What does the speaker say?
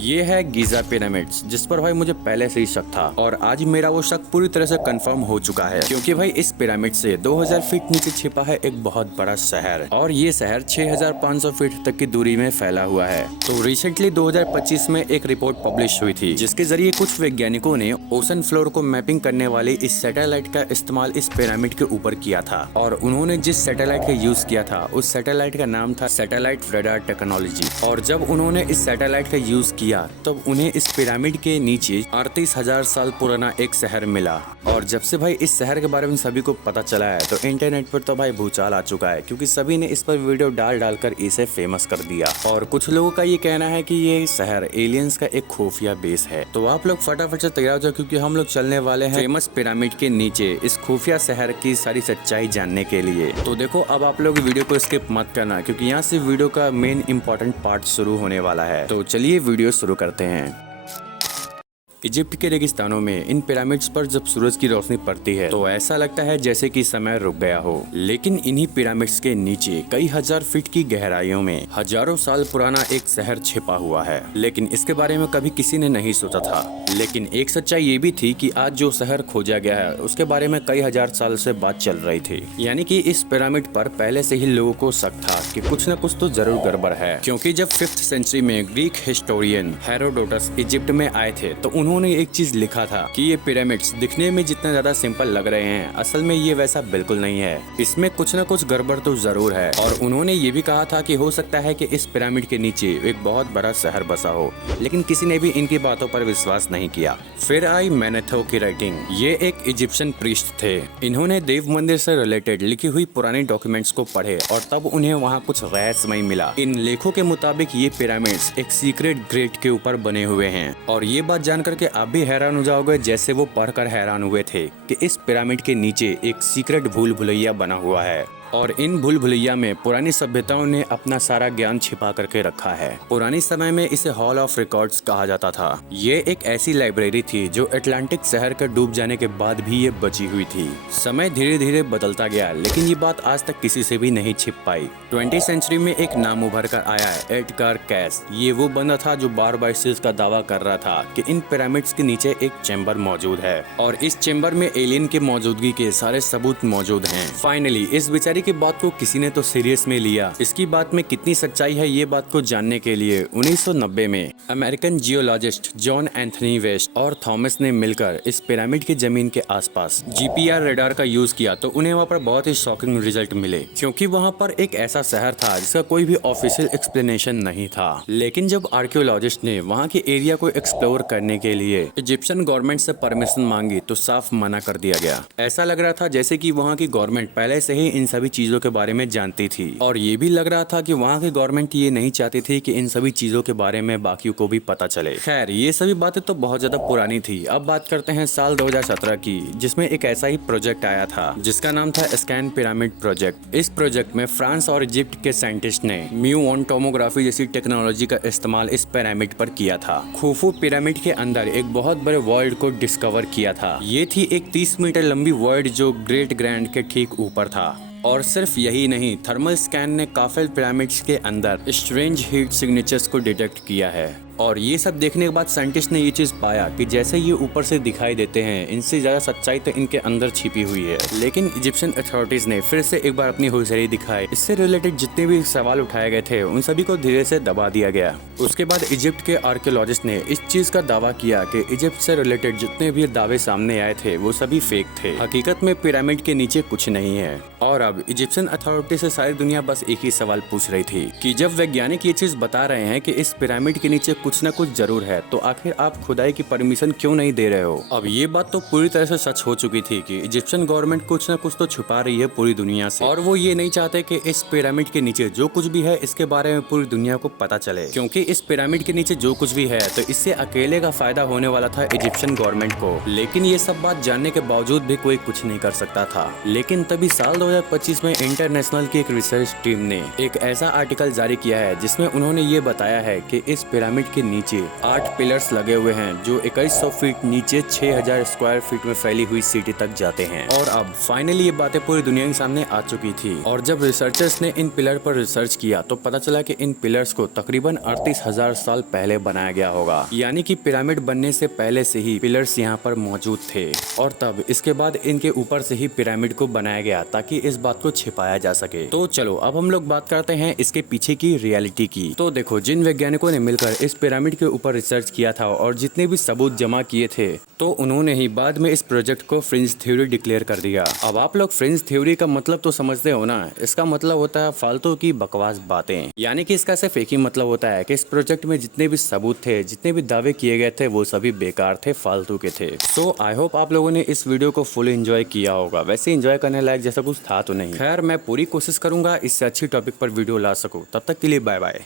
ये है Giza pyramids, जिस पर भाई मुझे पहले से ही शक था और आज मेरा वो शक पूरी तरह से कंफर्म हो चुका है, क्योंकि भाई इस पिरामिड से 2000 फीट नीचे छिपा है एक बहुत बड़ा शहर और ये शहर 6500 फीट तक की दूरी में फैला हुआ है। तो रिसेंटली 2025 में एक रिपोर्ट पब्लिश हुई थी, जिसके जरिए कुछ वैज्ञानिकों ने ओशन फ्लोर को मैपिंग करने वाली इस सैटेलाइट का इस्तेमाल इस पिरामिड के ऊपर किया था और उन्होंने जिस सैटेलाइट का यूज किया था उस सैटेलाइट का नाम था सैटेलाइट रडार टेक्नोलॉजी। और जब उन्होंने इस सैटेलाइट का यूज किया तब उन्हें इस पिरामिड के नीचे 38,000 साल पुराना एक शहर मिला। और जब से भाई इस शहर के बारे में सभी को पता चला है तो इंटरनेट पर तो भाई भूचाल आ चुका है, क्योंकि सभी ने इस पर वीडियो डालकर इसे फेमस कर दिया। और कुछ लोगों का ये कहना है कि ये शहर एलियंस का एक खुफिया बेस है। तो आप लोग फटाफट से तैयार हो जाओ, क्योंकि हम लोग चलने वाले हैं फेमस पिरामिड के नीचे इस खुफिया शहर की सारी सच्चाई जानने के लिए। तो देखो, अब आप लोग वीडियो को स्किप मत करना, क्योंकि यहाँ से वीडियो का मेन इंपॉर्टेंट पार्ट शुरू होने वाला है। तो चलिए वीडियो शुरू करते हैं। इजिप्ट के रेगिस्तानों में इन पिरामिड्स पर जब सूरज की रोशनी पड़ती है तो ऐसा लगता है जैसे कि समय रुक गया हो। लेकिन इन्हीं पिरामिड्स के नीचे कई हजार फीट की गहराइयों में हजारों साल पुराना एक शहर छिपा हुआ है, लेकिन इसके बारे में कभी किसी ने नहीं सोचा था। लेकिन एक सच्चाई ये भी थी कि आज जो शहर खोजा गया है उसके बारे में कई हजार साल से बात चल रही थी। यानी कि इस पिरामिड पर पहले से ही लोगों को शक था कि कुछ न कुछ तो जरूर गड़बड़ है, क्योंकि जब 5th सेंचुरी में ग्रीक हिस्टोरियन हेरोडोटस इजिप्ट में आए थे तो उन्होंने एक चीज लिखा था कि ये पिरामिड्स दिखने में जितना ज्यादा सिंपल लग रहे हैं, असल में ये वैसा बिल्कुल नहीं है, इसमें कुछ न कुछ गड़बड़ तो जरूर है। और उन्होंने ये भी कहा था कि हो सकता है कि इस पिरामिड के नीचे एक बहुत बड़ा शहर बसा हो, लेकिन किसी ने भी इनकी बातों पर विश्वास नहीं किया। फिर आई मैनेथो की राइटिंग। ये एक इजिप्शियन प्रीस्ट थे। इन्होंने देव मंदिर से रिलेटेड लिखी हुई पुरानी डॉक्यूमेंट्स को पढ़े और तब उन्हें वहाँ कुछ रहस्यमय मिला। इन लेखों के मुताबिक ये पिरामिड्स एक सीक्रेट ग्रेट के ऊपर बने हुए हैं। और ये बात जानकर के आप भी हैरान हो जाओगे, जैसे वो पढ़कर हैरान हुए थे कि इस पिरामिड के नीचे एक सीक्रेट भूल भुलैया बना हुआ है और इन भूल भुलैया में पुरानी सभ्यताओं ने अपना सारा ज्ञान छिपा करके रखा है। पुरानी समय में इसे हॉल ऑफ रिकॉर्ड्स कहा जाता था। ये एक ऐसी लाइब्रेरी थी जो अटलांटिक शहर के डूब जाने के बाद भी ये बची हुई थी। समय धीरे धीरे बदलता गया, लेकिन ये बात आज तक किसी से भी नहीं छिप पाई। 20th सेंचुरी में एक नाम उभर कर आया है, एडगर कैस। ये वो बंदा था जो बार इस चीज का दावा कर रहा था कि इन पिरामिड्स के नीचे एक चैम्बर मौजूद है और इस चैम्बर में एलियन की मौजूदगी के सारे सबूत मौजूद हैं। फाइनली इस बेचारी की बात को किसी ने तो सीरियस में लिया। इसकी बात में कितनी सच्चाई है ये बात को जानने के लिए 1990 में American geologist John Anthony West और थॉमस ने मिलकर इस पिरामिड की जमीन के आसपास जीपीआर रडार का यूज किया तो उन्हें वहाँ पर बहुत ही शॉकिंग रिजल्ट मिले, क्योंकि वहाँ पर एक ऐसा शहर था जिसका कोई भी ऑफिशियल एक्सप्लेनेशन नहीं था। लेकिन जब आर्कियोलॉजिस्ट ने वहाँ के एरिया को एक्सप्लोर करने के लिए इजिप्शियन गवर्नमेंट से परमिशन मांगी तो साफ मना कर दिया गया। ऐसा लग रहा था जैसे कि वहाँ की गवर्नमेंट पहले से ही इन सभी चीजों के बारे में जानती थी और ये भी लग रहा था कि वहाँ की गवर्नमेंट ये नहीं चाहती थी कि इन सभी चीजों के बारे में बाकियों को भी पता चले। खैर, ये सभी बातें तो बहुत ज्यादा पुरानी थी। अब बात करते हैं साल 2017 की, जिसमें एक ऐसा ही प्रोजेक्ट आया था जिसका नाम था स्कैन पिरामिड प्रोजेक्ट। इस प्रोजेक्ट में फ्रांस और इजिप्ट के साइंटिस्ट ने म्यूऑन टोमोग्राफी जैसी टेक्नोलॉजी का इस्तेमाल इस पिरामिड पर किया था। खूफू पिरामिड के अंदर एक बहुत बड़े वर्ल्ड को डिस्कवर किया था। ये थी एक 30 मीटर लंबी वर्ल्ड जो ग्रेट ग्रैंड के ठीक ऊपर था। और सिर्फ यही नहीं, थर्मल स्कैन ने काफिल पिरामिड्स के अंदर स्ट्रेंज हीट सिग्नेचर्स को डिटेक्ट किया है। और ये सब देखने के बाद साइंटिस्ट ने ये चीज पाया कि जैसे ये ऊपर से दिखाई देते हैं, इनसे ज्यादा सच्चाई तो इनके अंदर छिपी हुई है। लेकिन इजिप्शियन अथॉरिटीज ने फिर से एक बार अपनी होशियारी दिखाई। इससे रिलेटेड जितने भी सवाल उठाए गए थे उन सभी को धीरे से दबा दिया गया। उसके बाद इजिप्ट के आर्कियोलॉजिस्ट ने इस चीज का दावा किया कि इजिप्ट से रिलेटेड जितने भी दावे सामने आए थे वो सभी फेक थे। हकीकत में पिरामिड के नीचे कुछ नहीं है। और अब इजिप्शियन अथॉरिटी से सारी दुनिया बस एक ही सवाल पूछ रही थी कि जब वैज्ञानिक ये चीज बता रहे हैं कि इस पिरामिड के नीचे कुछ न कुछ जरूर है, तो आखिर आप खुदाई की परमिशन क्यों नहीं दे रहे हो? अब ये बात तो पूरी तरह से सच हो चुकी थी कि इजिप्शियन गवर्नमेंट कुछ न कुछ तो छुपा रही है पूरी दुनिया से, और वो ये नहीं चाहते कि इस पिरामिड के नीचे जो कुछ भी है इसके बारे में पूरी दुनिया को पता चले, क्योंकि इस पिरामिड के नीचे जो कुछ भी है तो इससे अकेले का फायदा होने वाला था इजिप्शियन गवर्नमेंट को। लेकिन ये सब बात जानने के बावजूद भी कोई कुछ नहीं कर सकता था। लेकिन तभी साल 2025 में इंटरनेशनल की एक रिसर्च टीम ने एक ऐसा आर्टिकल जारी किया है जिसमें उन्होंने ये बताया है कि इस पिरामिड के नीचे 8 पिलर्स लगे हुए हैं जो 2100 फीट नीचे 6000 स्क्वायर फीट में फैली हुई सिटी तक जाते हैं। और अब फाइनली ये बातें पूरी दुनिया के सामने आ चुकी थी। और जब रिसर्चर्स ने इन पिलर पर रिसर्च किया तो पता चला कि इन पिलर्स को तकरीबन 38,000 साल पहले बनाया गया होगा, यानी कि पिरामिड बनने से पहले से ही पिलर्स यहाँ पर मौजूद थे और तब इसके बाद इनके ऊपर से ही पिरामिड को बनाया गया ताकि इस बात को छिपाया जा सके। तो चलो अब हम लोग बात करते हैं इसके पीछे की रियलिटी की। तो देखो, जिन वैज्ञानिकों ने मिलकर इस पिरामिड के ऊपर रिसर्च किया था और जितने भी सबूत जमा किए थे तो उन्होंने ही बाद में इस प्रोजेक्ट को फ्रिंज थ्योरी डिक्लेयर कर दिया। अब आप लोग फ्रिंज थ्योरी का मतलब तो समझते हो ना, इसका मतलब होता है फालतू की बकवास बातें, यानी कि इसका सिर्फ एक ही मतलब होता है कि इस प्रोजेक्ट में जितने भी सबूत थे, जितने भी दावे किए गए थे वो सभी बेकार थे, फालतू के थे। सो आई होप आप लोगों ने इस वीडियो को फुल एंजॉय किया होगा। वैसे एंजॉय करने लायक जैसा कुछ था तो नहीं, खैर मैं पूरी कोशिश करूंगा इससे अच्छी टॉपिक पर वीडियो ला सकूं। तब तक के लिए बाय बाय।